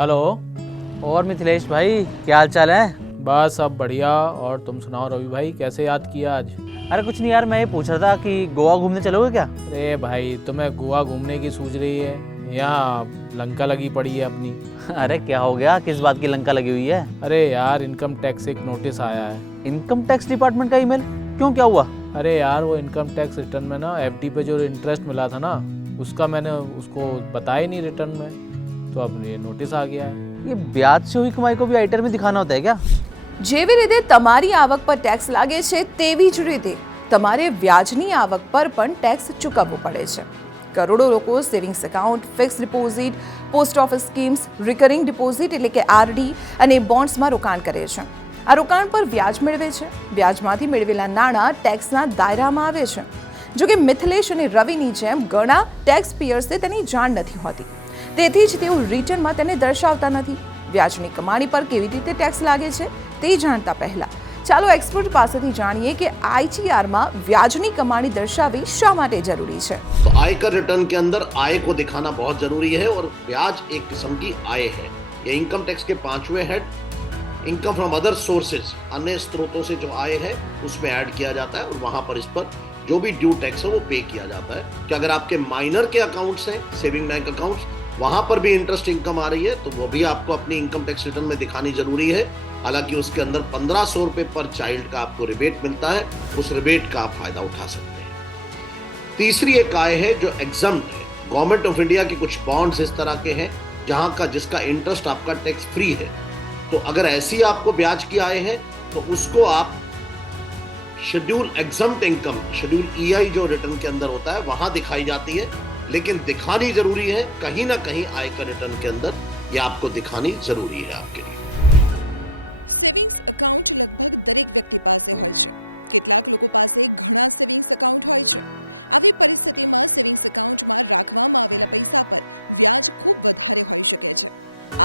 Hello. और मिथिलेश भाई, क्या हाल चाल है? बस सब बढ़िया। और तुम सुनाओ रवि भाई, कैसे याद किया आज? अरे कुछ नहीं यार, मैं ये पूछ रहा था कि गोवा घूमने चलोगे क्या? अरे भाई, तुम्हें गोवा घूमने की सूझ रही है? यहाँ लंका लगी पड़ी है अपनी। अरे क्या हो गया, किस बात की लंका लगी हुई है? अरे यार, इनकम टैक्स एक नोटिस आया है। इनकम टैक्स डिपार्टमेंट का ईमेल? क्यों, क्या हुआ? अरे यार, वो इनकम टैक्स रिटर्न में ना एफडी पे जो इंटरेस्ट मिला था ना, उसका मैंने उसको बताया नहीं रिटर्न में, तो अब ये नोटिस आ गया है। ये ब्याज से हुई कमाई को भी आइटर में दिखाना होता है क्या? જેવી રીતે તમારી આવક પર ટેક્સ લાગે છે તેવી જ રીતે તમારે વ્યાજની આવક પર પણ ટેક્સ ચૂકવવો પડે છે. કરોડો લોકો savings account, fix deposit, post office schemes, recurring deposit એટલે કે આરડી અને બોન્ડ્સમાં રોકાણ કરે છે. આ રોકાણ પર વ્યાજ મેળવે છે. વ્યાજમાંથી મેળવેલા નાણાં ટેક્સના દાયરામાં આવે છે. જો કે મિથિલેશ અને રવિની જેમ ઘણા ટેક્સ પેયર્સને તેની જાણ નથી હોતી, તેથી જ તેઓ રિટર્નમાં તેને દર્શાવતા નથી. વ્યાજની કમાણી પર કેવી રીતે ટેક્સ લાગે છે તે જાણતા પહેલા ચાલો એક્સપર્ટ પાસેથી જાણીએ કે આઈટીઆરમાં વ્યાજની કમાણી દર્શાવવી શા માટે જરૂરી છે. तो आयकर रिटर्न के अंदर आय को दिखाना बहुत जरूरी है और ब्याज एक किस्म की आय है. ये इनकम टैक्स के पांचवें head income from other sources, अन्य स्रोतों से जो आय है उसमें ऐड किया जाता है और वहां पर इस पर जो भी ड्यू टैक्स है वो पे किया जाता है. कि अगर आपके माइनर के अकाउंट्स हैं, सेविंग बैंक अकाउंट्स, वहां पर भी इंटरेस्ट इनकम आ रही है तो वो भी आपको अपनी इनकम टैक्स रिटर्न में दिखानी जरूरी है. हालांकि उसके अंदर 1500 रुपए पर चाइल्ड का आपको रिबेट मिलता है, उस रिबेट का आप फायदा उठा सकते हैं. तीसरी एक आय है जो एग्जम्प्ट है. गवर्नमेंट ऑफ इंडिया के कुछ बॉन्ड्स इस तरह के हैं जहां का जिसका इंटरेस्ट आपका टैक्स फ्री है. तो अगर ऐसी आपको ब्याज की आय है तो उसको आप schedule exempt income, schedule EI जो रिटर्न के अंदर होता है वहां दिखाई जाती है, लेकिन दिखानी जरूरी है. कहीं ना कहीं आयकर रिटर्न के अंदर ये आपको दिखानी जरूरी है आपके लिए. સેવિંગ્સ એકાઉન્ટ લગભગ દરેક વ્યક્તિ પાસે હોય છે. કેટલાક લોકો પાસે ઘણા સેવિંગ્સ એકાઉન્ટ હોય છે. આવી પરિસ્થિતિમાં સેવિંગ્સ એકાઉન્ટમાં રાખવામાં આવેલા પૈસા પર વ્યાજ ખૂબ વધારે હોઈ શકે છે.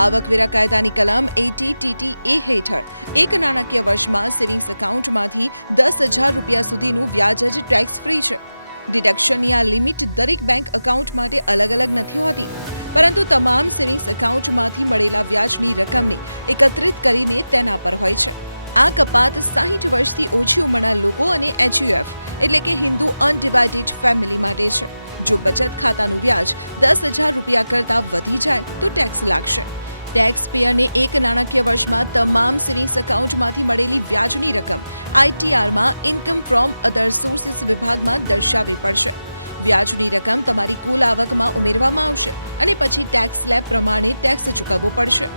આવકવેરા કાયદાની કલમ 80TTA હેઠળ એક નાણાકીય વર્ષમાં સેવિંગ્સ એકાઉન્ટમાંથી 10,000 રૂપિયા સુધીનું વ્યાજ જ ટેક્સ ફ્રી છે. ડિડક્શનની આ લિમિટ દરેક બેંક એકાઉન્ટ માટે અલગ અલગ નથી હોતી, પરંતુ તમામ સેવિંગ્સ એકાઉન્ટમાંથી મળેલા વ્યાજની રકમને એકત્રિત કરીને તેના પર હોય છે. આ કપાત 60 વર્ષથી ઓછી ઉંમરના લોકો અને HUF એટલે કે હિન્દુ અનડિવાઇડેડ ફેમિલી માટે છે. જો બચત ખાતાનું વ્યાજ 10,000 રૂપિયા કરતાં વધી જાય તો ટેક્સ લાગશે. ટેક્સ પેયરને એક નાણાકીય વર્ષમાં તમામ સેવિંગ્સ એકાઉન્ટમાંથી મળેલી વ્યાજની રકમ આઈટીઆરમાં ઇન્કમ ફ્રોમ અધર સોર્સિસ વિભાગમાં દર્શાવવી પડશે. વ્યાજની રકમ તમારી કુલ આવકમાં ઉમેરવામાં આવશે અને પછી ટેક્સ સ્લેબ પ્રમાણે ટેક્સ ચૂકવવો પડશે.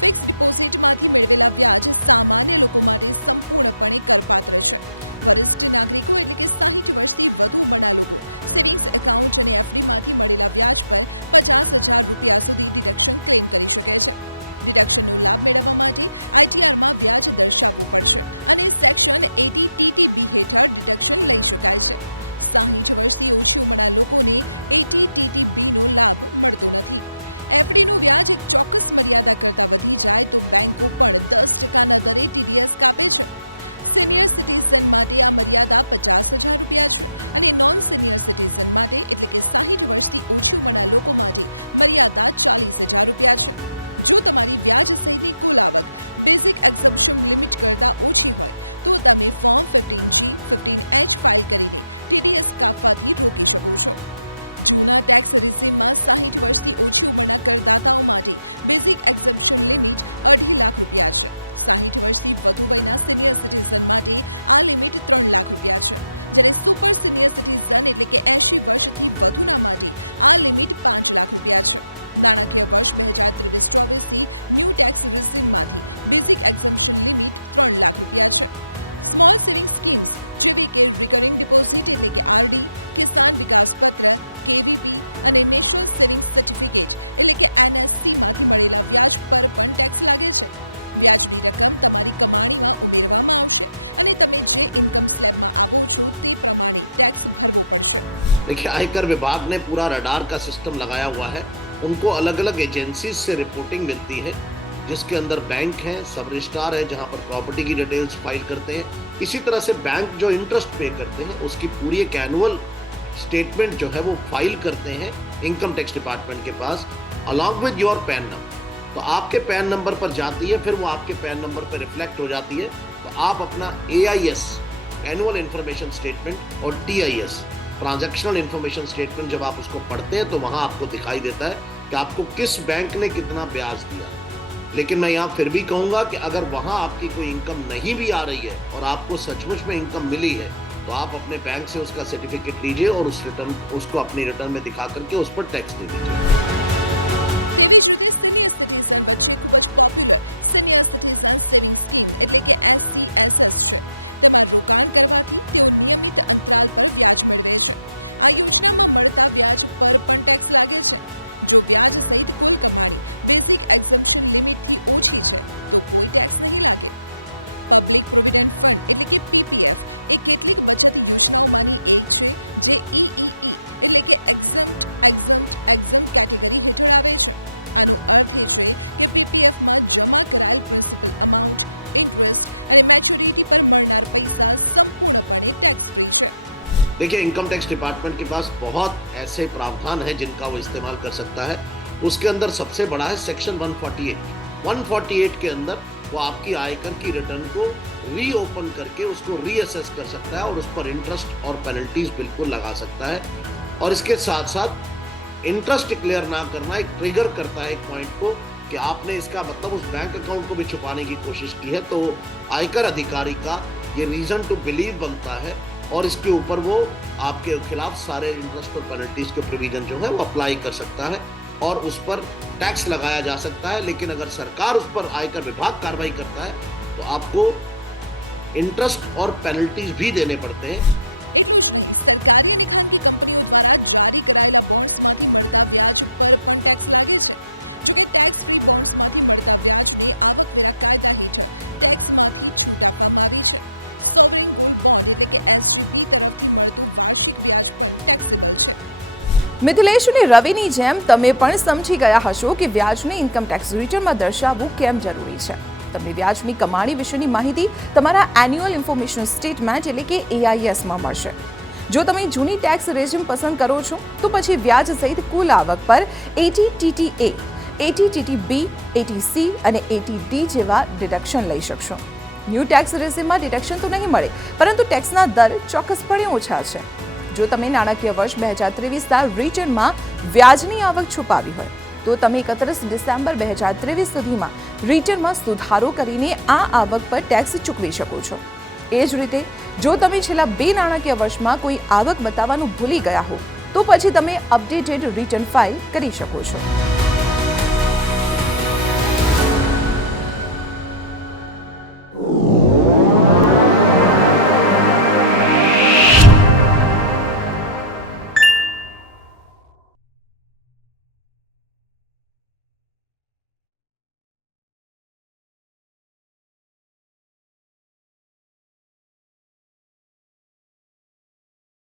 ફિક્સ ડિપોઝિટમાંથી મેળવેલા વ્યાજ સામાન્ય લોકો માટે સંપૂર્ણપણે કરપાત્ર છે. વરિષ્ઠ નાગરિકો એટલે કે 60 વર્ષથી વધુ ઉંમરના લોકો સેવિંગ્સ એકાઉન્ટ અને એફડીમાંથી મળેલા વ્યાજ પર 50,000 રૂપિયા સુધી ડિડક્શન ક્લેમ કરી શકે છે. ડિડક્શનનો લાભ મેળવવા માટે આઈટીઆરમાં વ્યાજ દર્શાવવું પડશે અને સેક્શન 80TTB હેઠળ ડિડક્શન લઈ શકાય છે. 60 વર્ષથી ઓછી ઉંમરના લોકોને 80TTBનો લાભ મળતો નથી. એફડીનું વ્યાજ એક ચોક્કસ મર્યાદા કરતાં વધી જાય તો બેંકો પણ 10% દરે TDS કાપે છે. સિનિયર સિટીઝન માટે આ મર્યાદા 50,000 રૂપિયા છે અને નોન સિનિયર સિટીઝન માટે એટલે કે 60 વર્ષથી ઓછી ઉંમરના લોકો માટે મર્યાદા 40,000 રૂપિયા છે. જો તમારી વ્યાજ સહિતની કુલ આવક બેઝિક એક્ઝમ્પશન લિમિટ કરતાં ઓછી હોય તો તમે ફોર્મ 15G, 15H ફાઇલ કરીને TDS કાપવાથી રોકી શકો છો. જૂના ટેક્સ રિઝીમમાં 60 વર્ષથી ઓછી ઉંમરના કરદાતાઓ માટે બેઝિક એક્ઝમ્પશન લિમિટ 2.5 લાખ રૂપિયા છે. 60 વર્ષથી વધુ વયના સિનિયર સિટીઝન માટે આ લિમિટ 3 લાખ રૂપિયા છે, જ્યારે સુપર સિનિયર સિટીઝન એટલે કે 80 વર્ષથી વધુના માટે આ લિમિટ 5 લાખ રૂપિયા છે. નાણાકીય વર્ષ 2023-24થી ન્યૂ ટેક્સ રિઝીમમાંથી બેઝિક એક્ઝમ્પશન લિમિટ 3 લાખ રૂપિયા છે. સ્મોલ સેવિંગ સ્કીમ્સ જેવી કે રિકરિંગ ડિપોઝિટ એટલે કે આરડી, કિસાન વિકાસ પત્ર, કેવીપી અને નેશનલ સેવિંગ્સ સર્ટિફિકેટ એટલે કે NSC માંથી મળેલા વ્યાજ પર પણ ટેક્સ લાગે છે. વ્યાજની રકમ તમારી કમાણીમાં ઉમેરવામાં આવશે અને તમે જે ઇન્કમ સ્લેબમાં આવો છો તે પ્રમાણે ટેક્સ ભરવો પડશે. देखिए, आयकर विभाग ने पूरा रडार का सिस्टम लगाया हुआ है. उनको अलग अलग एजेंसीज से रिपोर्टिंग मिलती है, जिसके अंदर बैंक है, सब रजिस्ट्रार है जहां पर प्रॉपर्टी की डिटेल्स फाइल करते हैं. इसी तरह से बैंक जो इंटरेस्ट पे करते हैं उसकी पूरी एक एनुअल स्टेटमेंट जो है वो फाइल करते हैं इनकम टैक्स डिपार्टमेंट के पास along with your PAN number. तो आपके पैन नंबर पर जाती है, फिर वो आपके पैन नंबर पर रिफ्लेक्ट हो जाती है। तो आप अपना AIS एनुअल इंफॉर्मेशन स्टेटमेंट और TIS ट्रांजैक्शनल इंफॉर्मेशन स्टेटमेंट जब आप उसको पढ़ते हैं तो वहां आपको दिखाई देता है कि आपको किस बैंक ने कितना ब्याज दिया। लेकिन मैं यहाँ फिर भी कहूंगा कि अगर वहां आपकी कोई इनकम नहीं भी आ रही है और आपको सचमुच में इनकम मिली है तो आप अपने बैंक से उसका सर्टिफिकेट लीजिए और उसको अपनी रिटर्न में दिखा करके उस पर टैक्स दे दीजिए। તેવી જ રીતે સિનિયર સિટીઝન વચ્ચે ખૂબ જ popular senior citizen saving scheme એટલે કે SCSS છે। તેમાં રોકાણ કરવાથી તેઓ નિયમિત અંતરાલ પર વ્યાજ મેળવે છે। આ યોજનામાં મળતા વ્યાજ પર પણ ટેક્સ લાગે છે। જો વ્યાજ સહિત કુલ કમાણી બેઝિક એક્ઝમ્પશન લિમિટથી ઓછી છે તો કોઈ ટેક્સ નહીં લાગે। પબ્લિક પ્રોવિડન્ટ ફંડ એટલે કે PPF એ કેટલીક બચત યોજનાઓમાંની એક છે જે EEE એટલે કે એક્ઝમ્પ્ટ કેટેગરી હેઠળ આવે છે। આનો અર્થ એ છે કે PPFમાં જમા કરાયેલ પ્રિન્સિપલ અમાઉન્ટ, ઇન્ટરેસ્ટ અને મેચ્યોરિટી પર મળનાર પૈસા સંપૂર્ણપણે ટેક્સ ફ્રી છે। देखिए, इनकम टैक्स डिपार्टमेंट के पास बहुत ऐसे प्रावधान है जिनका वो इस्तेमाल कर सकता है। उसके अंदर सबसे बड़ा है सेक्शन 148 के अंदर वो आपकी आयकर की रिटर्न को रीओपन करके उसको रीअसेस कर सकता है और उस पर इंटरेस्ट और पेनल्टीज बिल्कुल लगा सकता है। और इसके साथ साथ इंटरेस्ट डिक्लेयर ना करना एक ट्रिगर करता है एक पॉइंट को कि आपने इसका मतलब उस बैंक अकाउंट को भी छुपाने की कोशिश की है, तो आयकर अधिकारी का ये रीजन टू बिलीव बनता है और इसके ऊपर वो आपके खिलाफ सारे इंटरेस्ट और पेनल्टीज के प्रोविजन जो है वो अप्लाई कर सकता है और उस पर टैक्स लगाया जा सकता है। लेकिन अगर सरकार उस पर आयकर विभाग कार्रवाई करता है तो आपको इंटरेस्ट और पेनल्टीज भी देने पड़ते हैं। એટલું જ નહીં, સરકારી અને ખાનગી કંપનીઓ દ્વારા જારી કરાયેલા બોન્ડ્સમાંથી મળતા વ્યાજ પર પણ ટેક્સ લાગે છે। જો કે ટેક્સ ફ્રી બોન્ડ્સમાંથી મળતા વ્યાજને આવકવેરા કાયદા હેઠળ ટેક્સમાંથી છૂટ આપવામાં આવી છે। સોવરેન ગોલ્ડ બોન્ડ એટલે કે SGB તરફથી મળતું વાર્ષિક વ્યાજ પણ ટેક્સેબલ છે। મિથિલેશ અને રવિની જેમ તમે પણ સમજી ગયા હશો કે વ્યાજને ઇન્કમ ટેક્સ રિટર્નમાં દર્શાવવું કેમ જરૂરી છે। તમને વ્યાજની કમાણી વિશેની માહિતી તમારા એન્યુઅલ ઇન્ફોર્મેશન સ્ટેટમેન્ટ એટલે કે AISમાં મળશે। જો તમે જૂની ટેક્સ રેજિમ પસંદ કરો છો તો પછી વ્યાજ સહિત કુલ આવક પર ATTTA, ATTB, ATC અને ATD જેવા ડિડક્શન લઈ શકશો। ન્યૂ ટેક્સ રેજિમમાં ડિડક્શન તો નહીં મળે, પરંતુ ટેક્સના દર ચોક્કસપણે ઓછા છે। જો તમે નાણાકીય વર્ષ 2023ના રિટર્નમાં વ્યાજની આવક છુપાવી હોય તો તમે 31 ડિસેમ્બર 2023 સુધીમાં રિટર્નમાં સુધારો કરીને આ આવક પર ટેક્સ ચૂકવી શકો છો। એ જ રીતે જો તમે છેલ્લા 2 નાણાકીય વર્ષમાં કોઈ આવક બતાવવાનું ભૂલી ગયા હો તો પછી તમે અપડેટેડ રિટર્ન ફાઇલ કરી શકો છો।